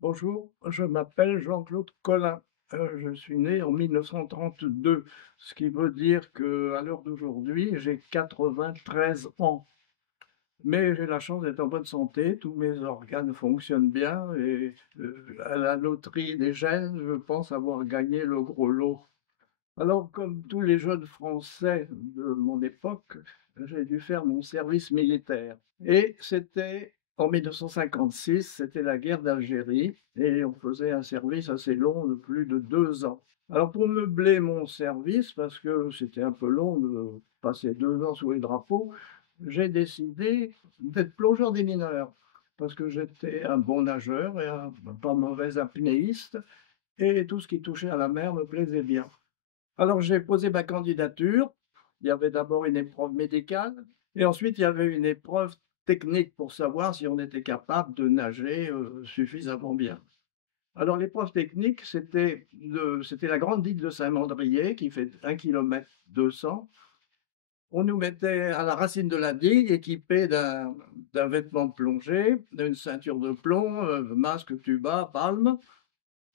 Bonjour, je m'appelle Jean-Claude Collin. Je suis né en 1932, ce qui veut dire qu'à l'heure d'aujourd'hui, j'ai 93 ans. Mais j'ai la chance d'être en bonne santé, tous mes organes fonctionnent bien et à la loterie des gènes, je pense avoir gagné le gros lot. Alors, comme tous les jeunes Français de mon époque, j'ai dû faire mon service militaire. Et c'était en 1956, c'était la guerre d'Algérie, et on faisait un service assez long de plus de 2 ans. Alors, pour meubler mon service, parce que c'était un peu long de passer 2 ans sous les drapeaux, j'ai décidé d'être plongeur des mineurs, parce que j'étais un bon nageur et un pas mauvais apnéiste, et tout ce qui touchait à la mer me plaisait bien. Alors j'ai posé ma candidature. Il y avait d'abord une épreuve médicale et ensuite il y avait une épreuve technique pour savoir si on était capable de nager, suffisamment bien. Alors l'épreuve technique, c'était la grande digue de Saint-Mandrier qui fait 1,2 km. On nous mettait à la racine de la digue équipés d'un vêtement de plongée, d'une ceinture de plomb, masque, tuba, palme.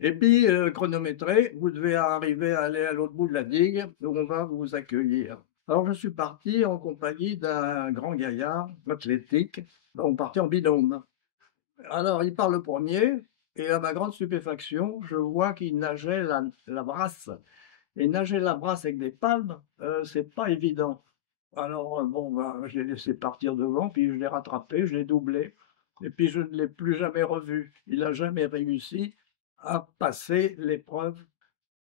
Et puis, chronométré, vous devez arriver à aller à l'autre bout de la digue où on va vous accueillir. Alors je suis parti en compagnie d'un grand gaillard athlétique. On partait en binôme. Alors il part le premier et à ma grande stupéfaction, je vois qu'il nageait la brasse. Et nager la brasse avec des palmes, c'est pas évident. Alors, bon, ben, je l'ai laissé partir devant, puis je l'ai rattrapé, je l'ai doublé, et puis je ne l'ai plus jamais revu. Il n'a jamais réussi à passer l'épreuve.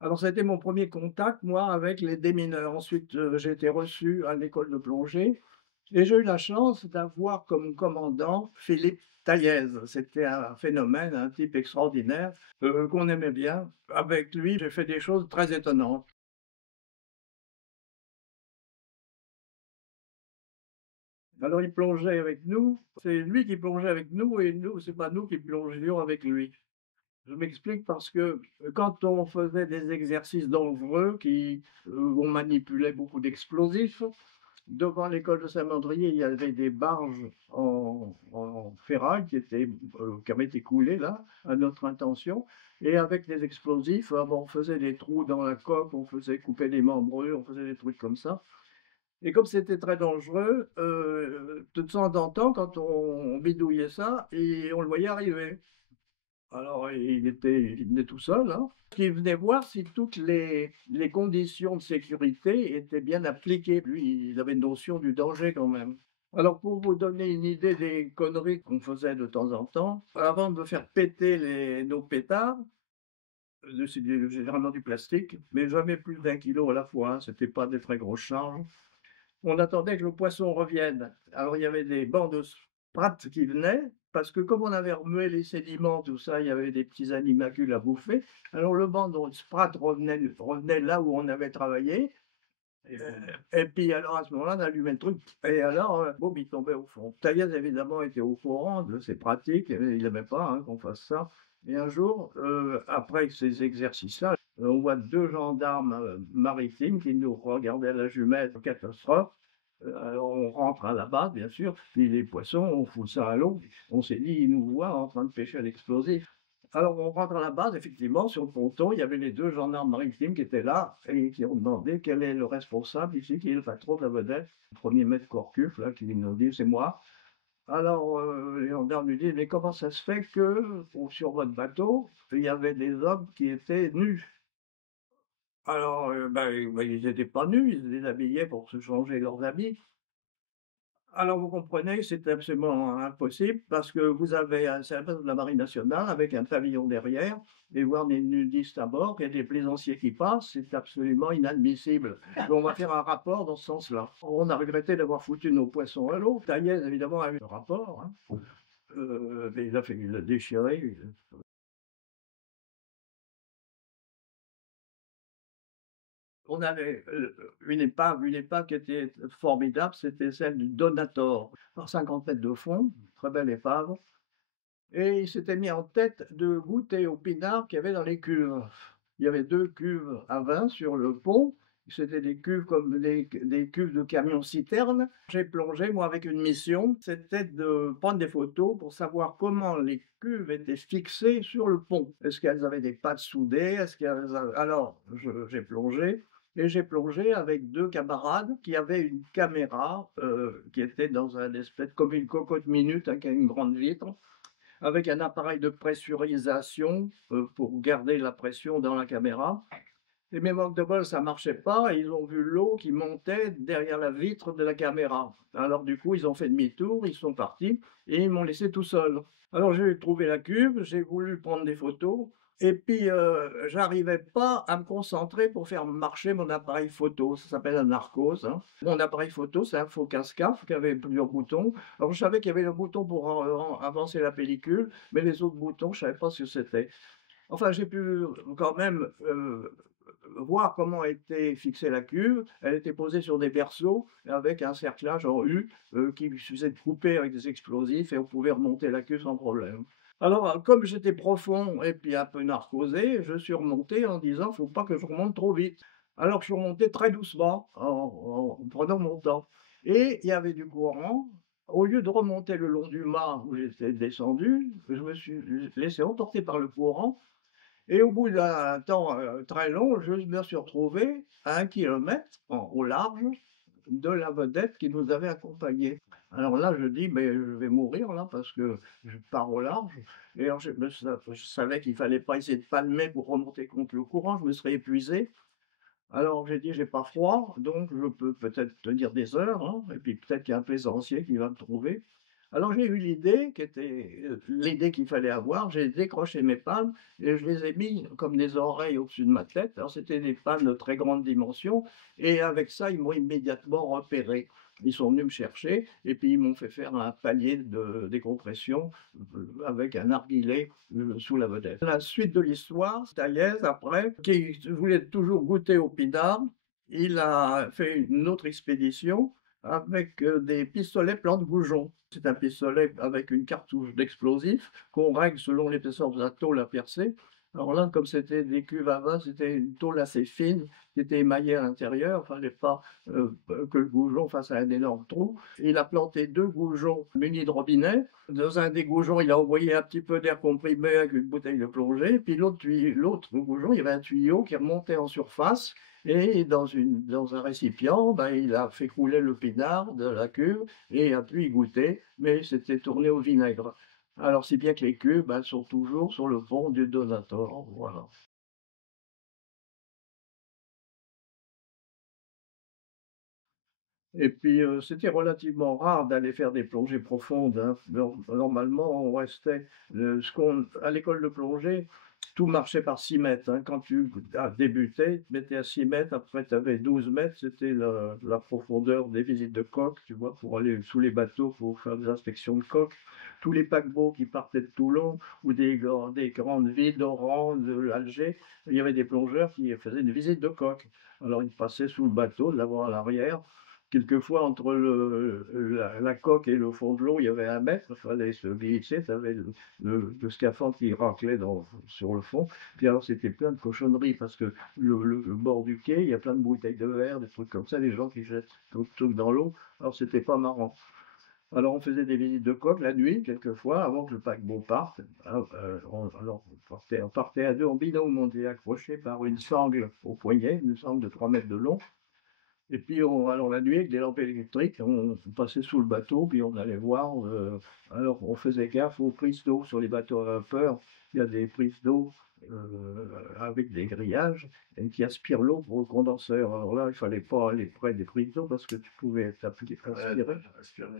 Alors, ça a été mon premier contact, moi, avec les démineurs. Ensuite, j'ai été reçu à l'école de plongée, et j'ai eu la chance d'avoir comme commandant Philippe Taillez. C'était un phénomène, un type extraordinaire, qu'on aimait bien. Avec lui, j'ai fait des choses très étonnantes. Alors il plongeait avec nous, c'est lui qui plongeait avec nous et nous, c'est pas nous qui plongions avec lui. Je m'explique parce que quand on faisait des exercices dangereux où on manipulait beaucoup d'explosifs, devant l'école de Saint-Mandrier, il y avait des barges en ferraille qui avaient été coulées là, à notre intention. Et avec des explosifs, ah bon, on faisait des trous dans la coque, on faisait couper des membrures, on faisait des trucs comme ça. Et comme c'était très dangereux, de temps en temps, quand on bidouillait ça, et on le voyait arriver. Alors il venait tout seul, hein. Il venait voir si toutes les conditions de sécurité étaient bien appliquées. Lui, il avait une notion du danger quand même. Alors pour vous donner une idée des conneries qu'on faisait de temps en temps, avant de faire péter nos pétards, c'est généralement du plastique, mais jamais plus d'1 kilo à la fois, hein, c'était pas des très grosses charges. On attendait que le poisson revienne. Alors il y avait des bancs de sprat qui venaient, parce que comme on avait remué les sédiments, tout ça, il y avait des petits animalcules à bouffer. Alors le banc de sprat revenait là où on avait travaillé. Et puis alors à ce moment-là, on allumait le truc. Et alors, boum, il tombait au fond. Taïeb évidemment était au courant de ces pratiques, il n'aimait pas hein, qu'on fasse ça. Et un jour, après ces exercices-là, on voit deux gendarmes maritimes qui nous regardaient à la jumelle, catastrophe. Alors on rentre à la base, bien sûr, puis les poissons, on fout ça à l'eau. On s'est dit, ils nous voient en train de pêcher à l'explosif. Alors on rentre à la base, effectivement, sur le ponton, il y avait les deux gendarmes maritimes qui étaient là et qui ont demandé quel est le responsable ici, qui est le patron de la vedette, le premier maître Corcuf, là, qui nous dit c'est moi. Alors les gendarmes lui disent mais comment ça se fait que sur votre bateau, il y avait des hommes qui étaient nus? Alors ben, ils n'étaient pas nus, ils étaient habillés pour se changer leurs habits. Alors vous comprenez, c'est absolument impossible parce que vous avez un service de la marine nationale avec un pavillon derrière et voir des nudistes à bord, il y a des plaisanciers qui passent, c'est absolument inadmissible. On va faire un rapport dans ce sens-là. On a regretté d'avoir foutu nos poissons à l'eau. Taïeb, évidemment, a eu le rapport, hein. Mais il a déchiré. On avait une épave qui était formidable, c'était celle du Donator, par 50 mètres de fond, très belle épave. Et il s'était mis en tête de goûter au pinard qu'il y avait dans les cuves. Il y avait deux cuves à vin sur le pont, C'était des cuves comme des cuves de camions-citernes. J'ai plongé, moi, avec une mission, c'était de prendre des photos pour savoir comment les cuves étaient fixées sur le pont. Est-ce qu'elles avaient des pattes soudées? Est-ce qu'elles avaient... Alors, j'ai plongé, et j'ai plongé avec 2 camarades qui avaient une caméra, qui était dans un espèce comme une cocotte minute avec une grande vitre, avec un appareil de pressurisation, pour garder la pression dans la caméra. Et mes manque de bol, ça marchait pas et ils ont vu l'eau qui montait derrière la vitre de la caméra. Alors du coup, ils ont fait demi-tour, ils sont partis et ils m'ont laissé tout seul. Alors j'ai trouvé la cuve, j'ai voulu prendre des photos et puis, j'arrivais pas à me concentrer pour faire marcher mon appareil photo. Ça s'appelle un Narcos, hein. Mon appareil photo, c'est un Focus-Caf qui avait plusieurs boutons. Alors je savais qu'il y avait le bouton pour avancer la pellicule, mais les autres boutons, je savais pas ce que c'était. Enfin, j'ai pu quand même, voir comment était fixée la cuve. Elle était posée sur des berceaux avec un cerclage en U, qui suffisait de couper avec des explosifs et on pouvait remonter la cuve sans problème. Alors, comme j'étais profond et puis un peu narcosé, je suis remonté en disant: «Faut pas que je remonte trop vite». Alors je suis remonté très doucement en prenant mon temps et il y avait du courant. Au lieu de remonter le long du mât où j'étais descendu, je me suis laissé emporter par le courant et au bout d'un temps, très long, je me suis retrouvé à 1 kilomètre au large de la vedette qui nous avait accompagnés. Alors là, je dis: «Mais je vais mourir là parce que je pars au large» et alors je savais qu'il fallait pas essayer de palmer pour remonter contre le courant, je me serais épuisé. Alors j'ai dit: «J'ai pas froid, donc je peux peut-être tenir des heures, hein, et puis peut-être qu'il y a un plaisancier qui va me trouver». Alors j'ai eu l'idée qui était, l'idée qu'il fallait avoir, j'ai décroché mes palmes et je les ai mis comme des oreilles au-dessus de ma tête. Alors c'était des palmes de très grande dimension et avec ça, ils m'ont immédiatement repéré. Ils sont venus me chercher et puis ils m'ont fait faire un palier de décompression, avec un narguilé, sous la vedette. La suite de l'histoire, Staillès après, qui voulait toujours goûter au pinard, il a fait une autre expédition avec, des pistolets plante-goujon. C'est un pistolet avec une cartouche d'explosif qu'on règle selon l'épaisseur de la tôle à percer. Alors là, comme c'était des cuves à vin, c'était une tôle assez fine qui était émaillée à l'intérieur. Il fallait pas, que le goujon fasse un énorme trou. Il a planté 2 goujons munis de robinet. Dans un des goujons, il a envoyé un petit peu d'air comprimé avec une bouteille de plongée. Puis l'autre goujon, il y avait un tuyau qui remontait en surface et dans un récipient, ben, il a fait couler le pinard de la cuve et a pu y goûter, mais c'était tourné au vinaigre. Alors, si bien que les cuves, ben, sont toujours sur le pont du Donator, voilà. Et puis, c'était relativement rare d'aller faire des plongées profondes, hein. Normalement, on restait, ce qu'on à l'école de plongée, tout marchait par 6 mètres, hein. Quand tu as débuté, tu mettais à 6 mètres, après tu avais 12 mètres, c'était la profondeur des visites de coque, tu vois? Pour aller sous les bateaux, pour faire des inspections de coques. Tous les paquebots qui partaient de Toulon ou des grandes villes d'Oran, d'Alger, il y avait des plongeurs qui faisaient des visites de coques. Alors ils passaient sous le bateau, de l'avant à l'arrière. Quelquefois, entre la coque et le fond de l'eau, il y avait 1 mètre, il fallait se glisser, tu avais le scaphandre qui raclait sur le fond. Puis alors, c'était plein de cochonneries parce que le bord du quai, il y a plein de bouteilles de verre, des trucs comme ça, des gens qui jettent tout trucs dans l'eau. Alors, c'était pas marrant. Alors, on faisait des visites de coque la nuit, quelquefois, avant que le paquebot parte. Alors, on partait à 2 en binôme, on était accrochés par une sangle au poignet, une sangle de 3 mètres de long. Et puis, alors la nuit, avec des lampes électriques, on passait sous le bateau, puis on allait voir. Alors, on faisait gaffe aux prises d'eau sur les bateaux à vapeur. Il y a des prises d'eau avec des grillages et qui aspirent l'eau pour le condenseur. Alors là, il fallait pas aller près des prises d'eau parce que tu pouvais aspirer.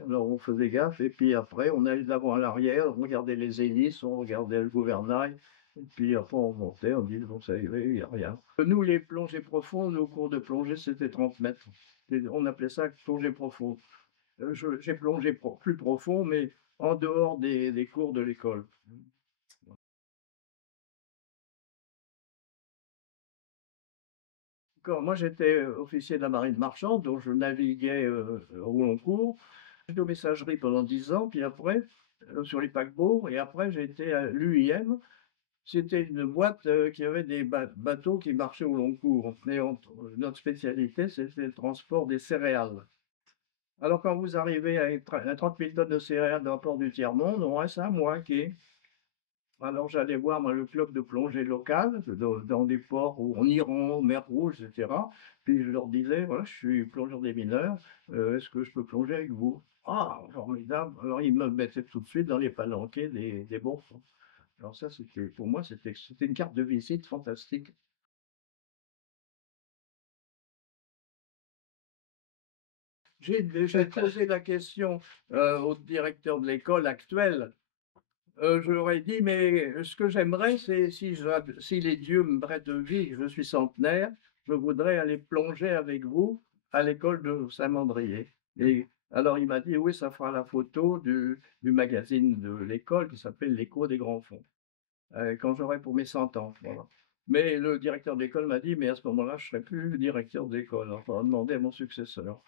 Alors, on faisait gaffe. Et puis après, on allait d'avant à l'arrière, on regardait les hélices, on regardait le gouvernail. Et puis après, on montait, on disait, bon, ça y est, il n'y a rien. Nous, les plongées profondes, nos cours de plongée, c'était 30 mètres. On appelait ça plongée profonde. J'ai plongé plus profond, mais en dehors des cours de l'école. Quand moi, j'étais officier de la marine marchande, donc je naviguais au long cours. J'étais aux messageries pendant 10 ans, puis après, sur les paquebots, et après, j'ai été à l'UIM, C'était une boîte, qui avait des bateaux qui marchaient au long cours et notre spécialité, c'était le transport des céréales. Alors quand vous arrivez à 30 000 tonnes de céréales dans le port du tiers-monde, on reste un mois quai. Alors j'allais voir moi le club de plongée local dans des ports où en Iran, mer Rouge, et cetera. Puis je leur disais: «Voilà, je suis plongeur des mineurs, est-ce que je peux plonger avec vous?» «Ah formidable!» Alors ils me mettaient tout de suite dans les palanquets des bons fonds. Alors ça, c'était pour moi, c'était une carte de visite fantastique. J'ai déjà posé la question, au directeur de l'école actuelle. Je leur ai dit: «Mais ce que j'aimerais, c'est si les dieux me prêtent de vie, je suis centenaire, je voudrais aller plonger avec vous à l'école de Saint-Mandrier» et alors il m'a dit: «Oui, ça fera la photo du magazine de l'école qui s'appelle L'Écho des grands fonds, quand j'aurai pour mes 100 ans», voilà. Mais le directeur d'école m'a dit: «Mais à ce moment-là, je serai plus directeur d'école, il faudra demander à mon successeur».